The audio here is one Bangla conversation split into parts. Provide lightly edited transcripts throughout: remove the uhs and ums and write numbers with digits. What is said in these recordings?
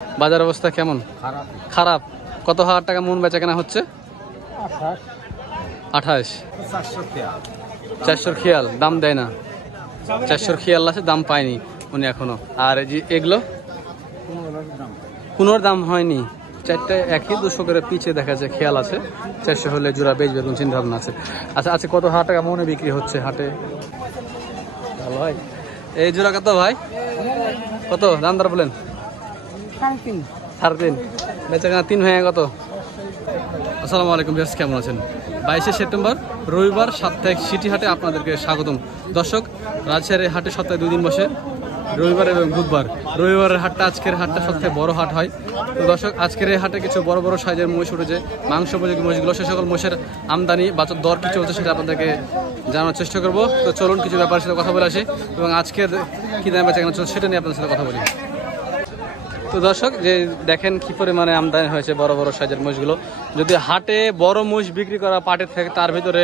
বাজার অবস্থা কেমন? খারাপ। কত হাজার টাকা মন বেচা কেনা হচ্ছে? 28। 400 খেয়াল দাম দেয় না। 400 খেয়াল আছে, দাম পায়নি উনি এখনো। আর এই যে এগুলো 15 দাম হয়নি। চারটে একই 200 করে পিছিয়ে দেখা যায় খেয়াল আছে। 400 হলে জোড়া বেচবে এরকম চিন্তা ভাবনা আছে। আচ্ছা আচ্ছা, কত হাজার টাকা মনে বিক্রি হচ্ছে হাটে? ভালো ভাই, এই জোড়া কত ভাই? কত দাম দর বলেন? 3.5। বেচা কেনা 3 হয়ে কত? আসসালামু আলাইকুম ভিউয়ার্স, কেমন আছেন? 22শে সেপ্টেম্বর রবিবার সাপ্তাহিক সিটি হাটে আপনাদেরকে স্বাগতম। দর্শক, রাজশাহীর হাটে সপ্তাহে 2 দিন বসে, রবিবার এবং বুধবার। রবিবারের হাটটা, আজকের হাটটা সবথেকে বড় হাট হয়। তো দর্শক, আজকের এই হাটে কিছু বড় বড় সাইজের মহিষ উঠেছে, মাংস উপযোগী মহিষগুলো, সে সকল মহিষের আমদানি বাজার দর কি চলছে সেটা আপনাদেরকে জানানোর চেষ্টা করবো। তো চলুন কিছু ব্যাপারের সাথে কথা বলে আসি এবং আজকের কী দামে বেচা কেনা চলছে সেটা নিয়ে আপনাদের সাথে কথা বলি। তো দর্শক, যে দেখেন কি পরিমাণে আমদানি হয়েছে বড় বড় সাইজের মহিষগুলো। যদি হাটে বড় মহিষ বিক্রি করা পাটের থেকে, তার ভিতরে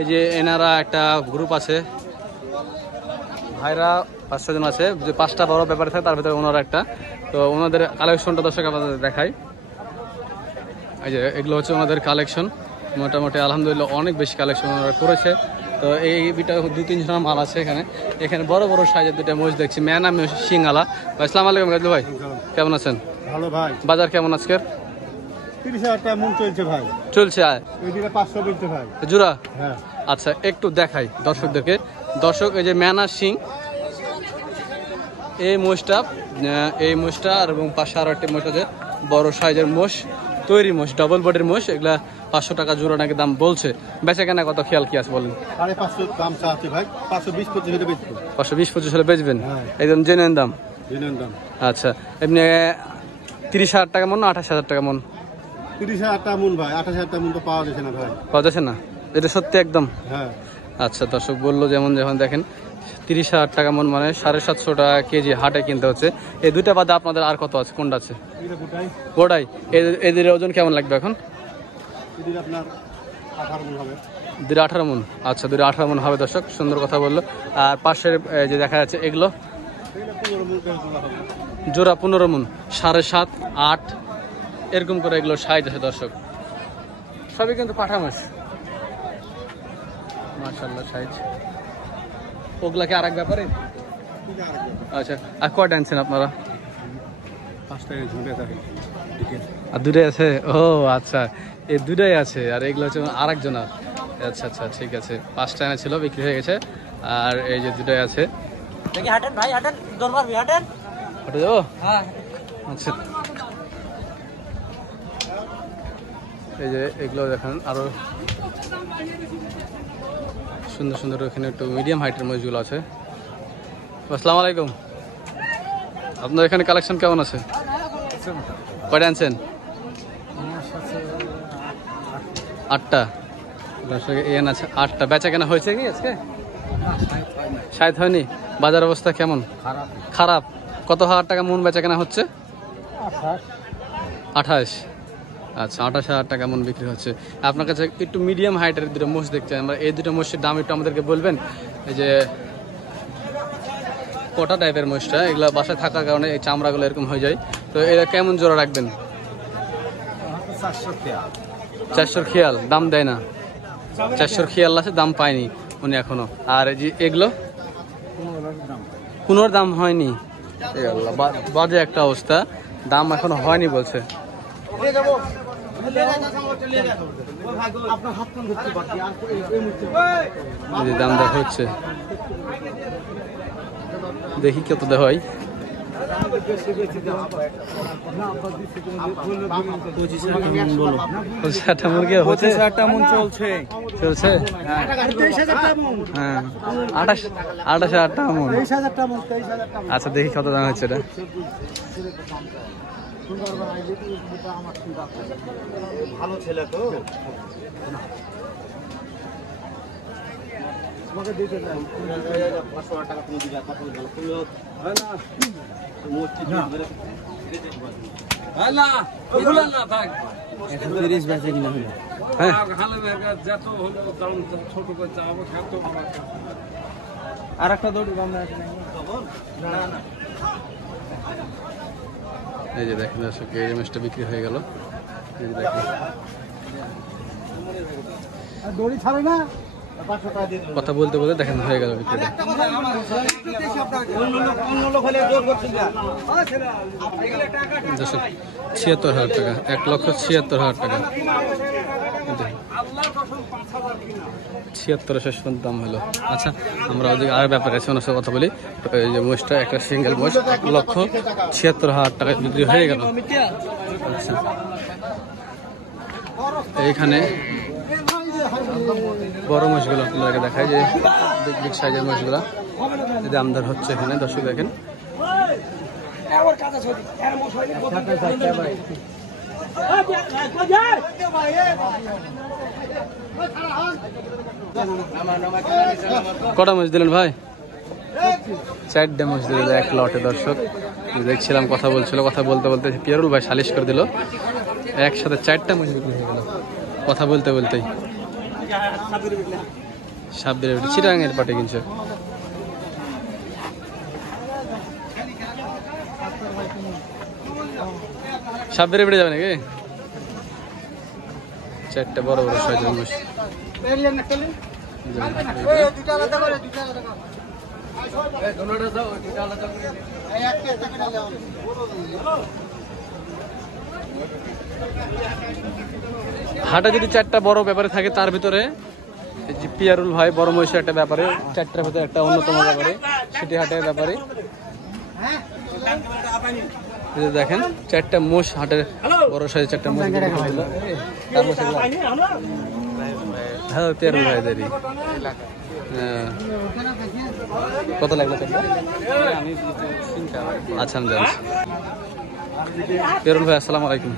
এই যে এনারা একটা গ্রুপ আছে, ভাইরা 5-6 জন আছে, যে 5টা বড় ব্যাপারে থাকে, তার ভিতরে ওনারা একটা। তো ওনাদের কালেকশনটা দর্শক আপনাদের দেখাই। এই যে এগুলো হচ্ছে ওনাদের কালেকশন। মোটামুটি আলহামদুলিল্লাহ অনেক বেশি কালেকশন ওনারা করেছে। তো এই বিটা 2-3 জনের মাল আছে এখানে। এখানে বড় বড় সাইজের 2টা মহিষ দেখছি, ম্যানা সিংহালা। আসসালামু আলাইকুম রাজু ভাই, কেমন আছেন? ভালো ভাই। বাজার কেমন আজকের? 30,000 টাকা মন চলছে ভাই। চলছে। এই দিকে 500 বলছে ভাই জোড়া। হ্যাঁ। আচ্ছা, একটু দেখাই দর্শকদেরকে। দর্শক, এই যে ম্যানা সিং, এই মোষটা আর এবং পাশে আরো একটা মোষ আছে, বড় সাইজের মোষ, তৈরি মোষ, ডবল বডির মোষ। এগুলা 500 টাকা জোড়া নাকি দাম বলছে। বেচা কেনা কত খেয়াল কি আছে বলেন? 550 দাম চাচ্ছে ভাই। 520-25 হলে বেচবো। 520-25 হলে বেচবেন? হ্যাঁ। একদম জেনুইন দাম। জেনুইন দাম। আচ্ছা, এমনি 30,000 টাকা মন না 28,000 টাকা মন? 30,000 টাকা মন ভাই। 28,000 টাকা মন তো পাওয়া যাচ্ছে না ভাই। পাওয়া যাচ্ছে না, এটা সত্যি একদম? হ্যাঁ। আচ্ছা, দর্শক বললো যেমন দেখেন 30,000 টাকা মন মানে 750 টাকা কেজি হাটে কিনতে হচ্ছে। এই দুইটা বাদে আপনাদের আর কত আছে, কোনটা আছে? গোটাই। এদের ওজন কেমন লাগবে এখন? আপনার 18 মন হবে। 18 মন। আচ্ছা, 18 মন হবে দর্শক, সুন্দর কথা বললো। আর পাশের যে দেখা যাচ্ছে এগুলো জোড়া 15 মন, 7.5, 8 এরকম করে এগুলো সাইজ আছে দর্শক। সবই কিন্তু পাঠা মাছ, মাশাআল্লাহ সাইজ। ওগুলা কি আর এক ব্যাপারে? আচ্ছা, আর কয়টা আনছেন আপনারা? 5টা ঝুঁটে থাকে। আর দুটাই আছে? ও আচ্ছা, এই দুটাই আছে। আর এগুলো হচ্ছে আর একজনা। আচ্ছা আচ্ছা, ঠিক আছে। 5টা এনে ছিল, বিক্রি হয়ে গেছে। আর এই যে দুটাই আছে। হাটে যাবো? আচ্ছা, এই যে এগুলো দেখেন, আরো সুন্দর সুন্দর এখানে একটু মিডিয়াম হাইটের মহিষগুলো আছে। আসসালামু আলাইকুম, আপনার এখানে কালেকশন কেমন আছে? কয়টা আনছেন? 8টা। এন আছে 8টা। বেচা কেনা হয়েছে কি আজকে? শায়দ হয়নি। বাজার অবস্থা কেমন? খারাপ। কত হাজার টাকা মন বেচা কেনা হচ্ছে? 28। আচ্ছা, 28,000 টাকা মন বিক্রি হচ্ছে। আপনার কাছে একটু মিডিয়াম হাইটের 2টা মোষ দেখতে চাই আমরা। এই 2টা মোষের দাম একটু আমাদেরকে বলবেন? এই যে কোটা টাইপের মোষটা, এগুলো বাসায় থাকার কারণে এই চামড়াগুলো এরকম হয়ে যায়। তো এরা কেমন জোড়া রাখবেন? 400 খেয়াল দাম দেয় না। 400 খেয়াল আছে, দাম পায়নি উনি এখনো। আর এই যে এগুলো 15 দাম হয়নি। বাজে একটা অবস্থা, দাম এখনো হয়নি বলছে। দাম দেখা হচ্ছে, দেখি কত দেওয়া হয়। 25,000 মুরগি হচ্ছে, 25,000 মন চলছে। হ্যাঁ, 28,000 টাকা মন। আচ্ছা, দেখি কত দাম হচ্ছে এটা। ভালো ছেলে তো। আর একটা দৌড়ি দাম এই যে দেখেন দর্শক, এই মহিষটা বিক্রি হয়ে গেল। এই যে দেখেন কথা বলতে বলতে দেখেন হয়ে গেল বিক্রিটা। দর্শক ৭৬,০০০ টাকা, ১,৭৬,০০০ টাকা, ৭৬ শেষ পর্যন্ত দাম হলো। আচ্ছা, আমরা ওদিকে আর ব্যাপারে আছে ওনার সাথে কথা বলি। এই যে মোষটা একটা সিঙ্গেল মোষ ১,৭৬,০০০ টাকায় বিক্রি হয়ে গেল। আচ্ছা, এইখানে বড় মোষগুলো আপনাদেরকে দেখায়, যে বিগ বিগ সাইজের মোষগুলো যদি আমদার হচ্ছে এখানে। দর্শক দেখেন কটা মোষ দিলেন ভাই? 4টে মোষ দিল এক লটে। দর্শক দেখছিলাম কথা বলছিল, কথা বলতে বলতে পিয়ারুল ভাই সালিশ করে দিল, একসাথে 4টা মোষ বিক্রি হয়ে গেল কথা বলতে বলতেই। সাব্বিরের চিটাগাঙের পাটে কিনছে। সাব্বিরে বেড়ে যাবে নাকি? 4টে বড় বড় সাইজের মোষ। হাটে যদি 4টা বড় ব্যাপারে থাকে, তার ভিতরে পিয়ারুল ভাই বড় মহিষের একটা ব্যাপারে, 4টার ভিতরে একটা অন্যতম ব্যাপারে সিটি হাটের ব্যাপারে। দেখেন 4টা মোষ হাটের বড় সাইজ, 4টা মোষ। হ্যাঁ পিয়ারুল ভাই দেরি কত লাগলো? আচ্ছা আমি জানছি। পিয়ারুল ভাই আসসালামু আলাইকুম।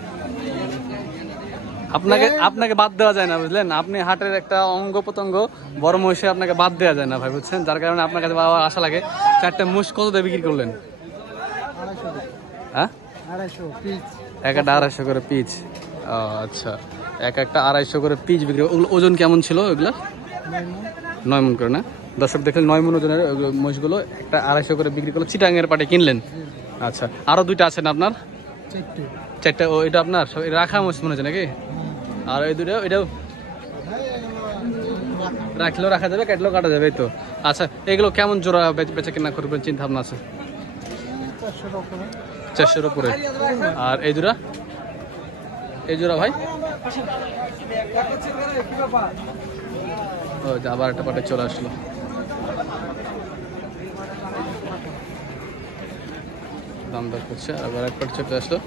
আপনাকে বাদ দেওয়া যায় না বুঝলেন, আপনি হাটের একটা অঙ্গ প্রত্যঙ্গ, বড় মহিষে আপনাকে বাদ দেওয়া যায় না ভাই, বুঝছেন? যার কারণে আপনার কাছে বাবা আশা লাগে। 4টে মোষ কত দিয়ে বিক্রি করলেন? হ্যাঁ, এক একটা 250 করে পিচ। আচ্ছা, এক একটা 250 করে পিচ বিক্রি। ওগুলো ওজন কেমন ছিল ওগুলা? 9 মণ করে না? দর্শক দেখলেন 9 মণ ওজনের মোষগুলো একটা 250 করে বিক্রি করলো, চিটাঙের পাটে কিনলেন। আচ্ছা, আরো 2টা আছেন আপনার? 4টে। ও এটা আপনার রাখা মোষ মনে হচ্ছে নাকি? আর এই 2টা এটাও রাখলেও রাখা যাবে, কাটলেও কাটা যাবে, এই তো। আচ্ছা, এগুলো কেমন জোড়া বেচা কেনা করবেন চিন্তা ভাবনা আছে? 400-র উপরে। আর এই জোড়া? এই জোড়া ভাই ও আবার একটা পাটে চলে আসলো। দাম দর করছে, আবার এক পাটে চলে আসলো।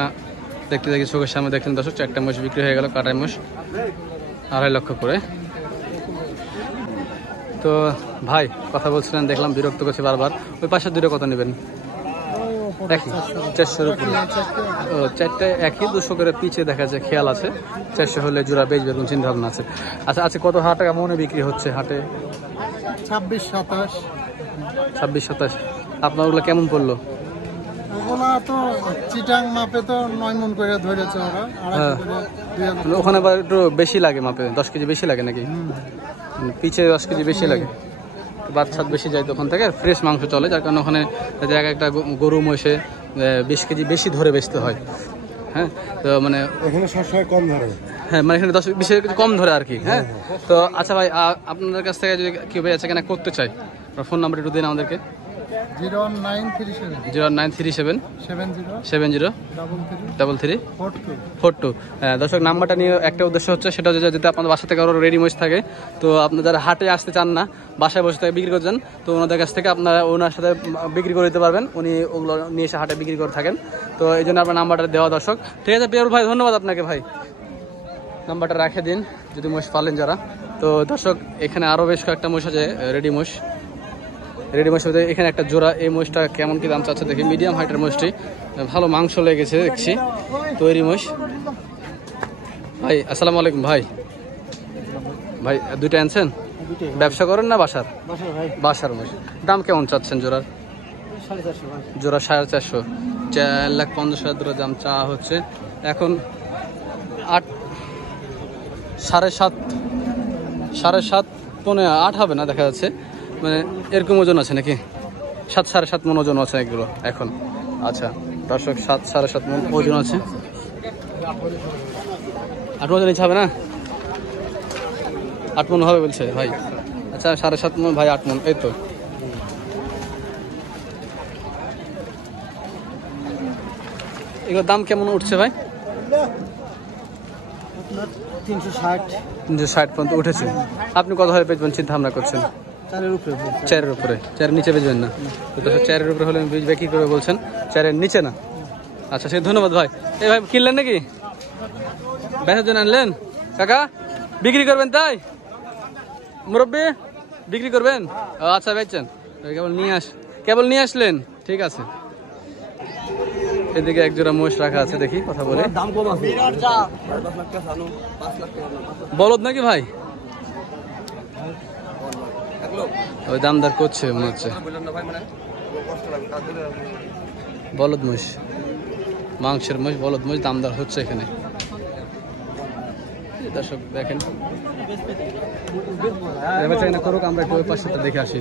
না দেখতে দেখি চোখের সামনে দেখলেন দর্শক, 4টা মোষ বিক্রি হয়ে গেল, কাটাই মোষ 2.5 লক্ষ করে। তো ভাই কথা বলছিলেন, দেখলাম বিরক্ত করছে বারবার। ওই পাশের 2টা কত নেবেন? একই 400-র উপরে। ও 4টে একই 200 করে পিছে দেখা যায়, খেয়াল আছে। 400 হলে জোড়া বেচবে এরকম চিন্তা ভাবনা আছে। আচ্ছা আচ্ছা, কত টাকা মনে বিক্রি হচ্ছে হাটে? 26-27। আপনার ওগুলো কেমন পড়লো? ওগুলা তো চিটাং মাপে তো 9 মণ করে ধরেছে ওরা। ওখানে আবার একটু বেশি লাগে মাপে, 10 কেজি বেশি লাগে নাকি? পিছে 10 কেজি বেশি লাগে, বাচ্চা বেশি যায় তখন থেকে, ফ্রেশ মাংস চলে, যার কারণে ওখানে এক একটা গরু মহিষে 20 কেজি বেশি ধরে বেচতে হয়। হ্যাঁ, তো মানে এখানে সবসময় কম ধরে। হ্যাঁ, মানে এখানে 10-20 কেজি কম ধরে আর কি। হ্যাঁ, তো আচ্ছা ভাই, আপনাদের কাছ থেকে যদি কেউ বেচা কেনা করতে চাই, ফোন নাম্বার একটু দিন আমাদেরকে। 0937 70 33 দর্শক নাম্বারটা নিয়ে একটা উদ্দেশ্য হচ্ছে, সেটা হচ্ছে যদি আপনাদের বাসা থেকে আরও রেডি মোষ থাকে, তো আপনারা যারা হাটে আসতে চান না, বাসায় বসে থেকে বিক্রি করছেন, তো ওনাদের কাছ থেকে আপনারা ওনার সাথে বিক্রি করে দিতে পারবেন। উনি ওগুলো নিয়ে এসে হাটে বিক্রি করে থাকেন, তো এই জন্য আপনার নাম্বারটা দেওয়া। দর্শক ঠিক আছে, পিয়ারুল ভাই ধন্যবাদ আপনাকে ভাই, নাম্বারটা রাখে দিন যদি মোষ পালেন যারা। তো দর্শক এখানে আরও বেশ কয়েকটা মোষ আছে, রেডি মোষ। এখানে একটা জোড়া, এই মোষটা কেমন কি দাম চাচ্ছে দেখি। মিডিয়াম হাইটের মোষটি, ভালো মাংস লেগেছে দেখছি, তৈরি মোষ। ভাই আসসালামু আলাইকুম। ভাই 2টা আনছেন? ব্যবসা করেন না বাসার? বাসার মোষ। দাম কেমন চাচ্ছেন জোড়ার? জোড়া 450, 4,50,000 দাম চা হচ্ছে। এখন 7.5 8 হবে না দেখা যাচ্ছে, মানে এরকম ওজন আছে নাকি? 7 7.5 মণ ওজন আছে এগুলো এখন। আচ্ছা দর্শক, 7 7.5 মণ ওজন আছে। 8 মণ নিচে হবে না? 8 মণ হবে বলছে ভাই। আচ্ছা 7.5 মণ ভাই, 8 মণ, এই তো। এগুলোর দাম কেমন উঠছে ভাই? 360 পর্যন্ত উঠেছে। আপনি কত হলে বেচবেন চিন্তা ভাবনা করছেন? 4-এর উপরে। 4-এর নিচে বেচবেন না? তো 4-এর উপরে হলে বীজ বিক্রি করবে বলছেন, 4-এর নিচে না। আচ্ছা সে ধন্যবাদ ভাই। এই ভাই কিনলেন নাকি? বেচার জন্য আনলেন? কাকা বিক্রি করবেন তাই? মুরব্বী বিক্রি করবেন? আচ্ছা বেচছেন, কেবল নিয়ে আসলেন, ঠিক আছে। এদিকে এক জোড়া মোষ রাখা আছে, দেখি কথা বলে। বলদ নাকি ভাই? ওই দামদার করছে মনে হচ্ছে। বলদ মোষ, মাংসের মোষ, বলদ মোষ দামদার হচ্ছে এখানে। দর্শক দেখেন, করুক, আমরা একটু পাশেটা দেখে আসি।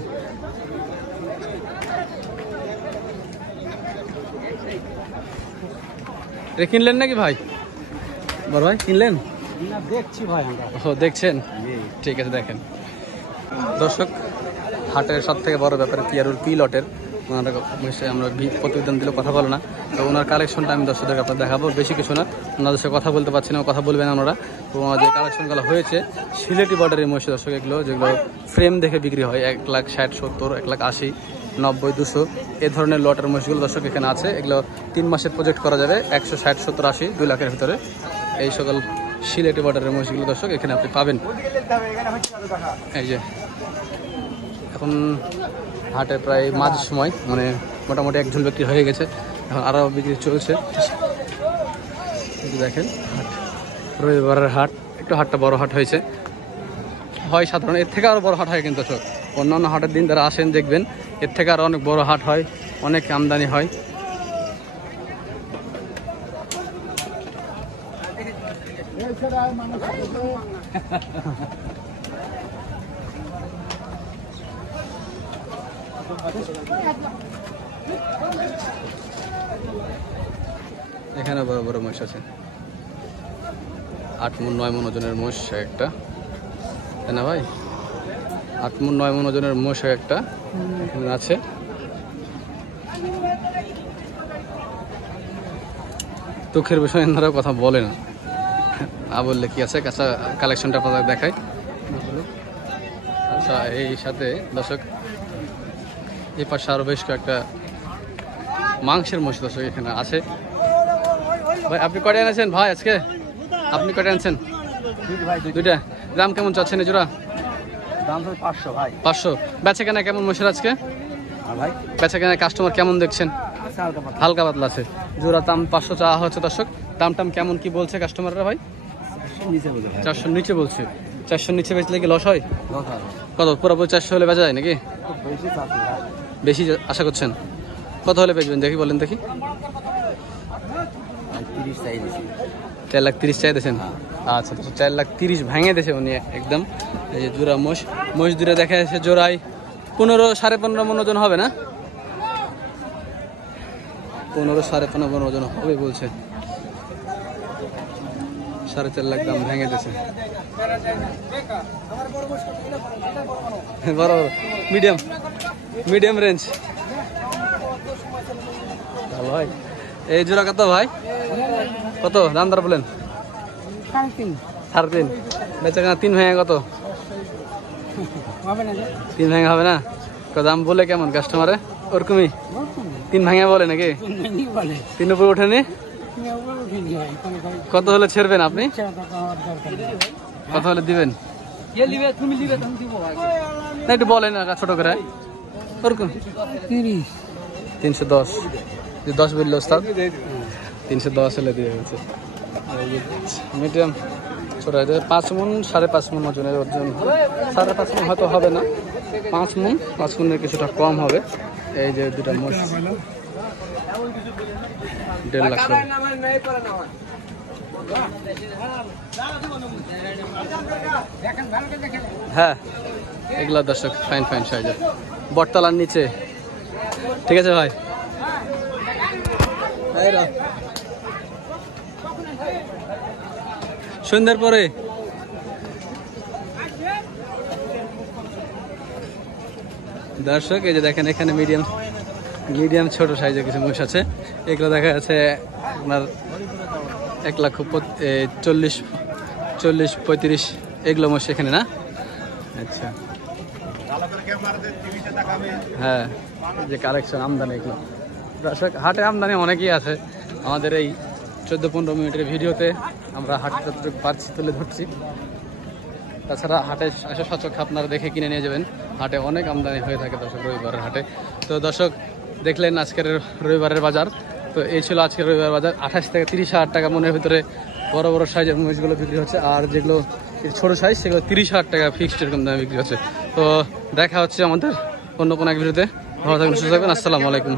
কিনলেন নাকি ভাই? বড় ভাই কিনলেন? দেখছি ভাই। ও দেখছেন, ঠিক আছে দেখেন। দর্শক হাটের সব থেকে বড় ব্যাপার পিয়ারুল পি লটের, ওনারা আমরা প্রতিবেদন দিলে কথা বলে না, তো ওনার কালেকশনটা আমি দর্শকদেরকে আপনার দেখাবো। বেশি কিছু না, ওনাদের সাথে কথা বলতে পারছি না, কথা বলবেন ওনারা। তো ওনার যে কালেকশনগুলো হয়েছে সিলেটি বর্ডারের মহিষ দর্শক, এগুলো যেগুলো ফ্রেম দেখে বিক্রি হয় 1,60,000, 70, 1,80,000, 90, 200 এ ধরনের লটের মহিষগুলো দর্শক এখানে আছে। এগুলো 3 মাসের প্রজেক্ট করা যাবে, 160, 70, 80, 2 লাখের ভিতরে এই সকল সিলেটি বর্ডারের মহিষগুলো দর্শক এখানে আপনি পাবেন। এই যে এখন হাটে প্রায় মাঝ সময়, মানে মোটামুটি এক ঝুল বিক্রি হয়ে গেছে, এখন আরও বিক্রি চলছে। দেখেন রবিবারের হাট, একটু হাটটা বড় হাট হয়েছে, হয় সাধারণ এর থেকে আরও বড় হাট হয় কিন্তু দর্শক। অন্যান্য হাটের দিন যারা আসেন দেখবেন এর থেকে আরও অনেক বড় হাট হয়, অনেক আমদানি হয়। এখানে বড় বড় মোষ আছে, 8 মণ 9 মণ ওজনের মোষ একটা, তাই না ভাই? 8 মণ 9 মণ ওজনের মোষ একটা এখানে আছে। দুঃখের বিষয় এনারাও কথা বলে না, বললে কি আছে। কাঁচা কালেকশনটা আপনাদের দেখাই। আচ্ছা এই সাথে দর্শক এই পাশে আরও বেশ কয়েকটা মাংসের মোষ দর্শক এখানে আছে। ভাই আপনি কয়টা এনেছেন ভাই আজকে? আপনি কয়টা আনছেন? দুইটা। দাম কেমন চাচ্ছেন এই জোড়া? দাম 500 ভাই। 500। বেচা কেনা কেমন মোষের আজকে? ভাই বেচা কেনা কাস্টমার কেমন দেখছেন? হালকা পাতলা আছে। জোড়া দাম 500 চাওয়া হচ্ছে দর্শক। দাম টাম কেমন কি বলছে কাস্টমাররা ভাই? 400 নিচে বলছে। 400 নিচে বেচলে কি লস হয়? কত পুরোপুরি 400 হলে বেচা যায় নাকি? বেশি আশা করছেন? কত হলে বেচবেন দেখি, বলেন দেখি। 4,30,000 চাই দিয়েছেন? আচ্ছা 4,30,000 ভেঙে দিয়েছে উনি একদম। এই যে জোড়া মোষ দূরে দেখা যাচ্ছে জোড়ায় 15, 15.5 মণ ওজন হবে না? 15, 15.5 মণ ওজন হবে বলছে। 4.5 দাম ভেঙে দিয়েছে। বড় মিডিয়াম রেঞ্জ ভালো হয়। এই জোড়া কত ভাই? কত দাম দর বলেন? 3.5। বেচা কেনা 3 ভেঙে কত? 3 ভেঙে হবে না? দাম বলে কেমন কাস্টমারে? ওরকমই 3 ভেঙে বলে নাকি? 3 উপরে ওঠেনি? কত হলে ছেড়বেন আপনি? কত হলে দিবেন? না একটু বলেন ছোট করে। ওরকম 310। 10 বললো ওস্তাদ, 310 হলে দিয়ে বলছে। মিডিয়াম ছোট 5 মণ 5.5 মণ ওজনের ওজন, 5.5 মণ হয়তো হবে না, 5 মণের কিছুটা কম হবে। এই যে দুটা মোষ 1.5 লাখ। হ্যাঁ এগুলা দর্শক ফাইন ফাইন সাইজের বটতলার নিচে। ঠিক আছে ভাই, সন্ধ্যার পরে দর্শক এই যে দেখেন এখানে মিডিয়াম ছোট সাইজের কিছু মহিষ আছে। এগুলো দেখা যাচ্ছে আপনার 1,40,45 এগুলো মহিষ এখানে না? আচ্ছা হ্যাঁ, যে কালেকশন আমদানি এগুলো দর্শক, হাটে আমদানি অনেকই আছে। আমাদের এই 14-15 মিনিটের ভিডিওতে আমরা হাটে যতটুকু পারছি তুলে ধরছি। তাছাড়া হাটে আসা সচক্ষে আপনারা দেখে কিনে নিয়ে যাবেন। হাটে অনেক আমদানি হয়ে থাকে দর্শক রবিবারের হাটে। তো দর্শক দেখলেন আজকের রবিবারের বাজার। তো এই ছিল আজকের রবিবার বাজার। 28 থেকে 30 হাজার টাকা মনের ভিতরে বড় বড় সাইজের মহিষগুলো বিক্রি হচ্ছে, আর যেগুলো ছোট সাইজ সেগুলো 30 হাজার টাকা ফিক্সড এরকম দামে বিক্রি হচ্ছে। তো দেখা হচ্ছে আমাদের অন্য কোনো এক ভিডিওতে। ভালো থাকবেন, সুস্থ থাকবেন। আসসালামু আলাইকুম।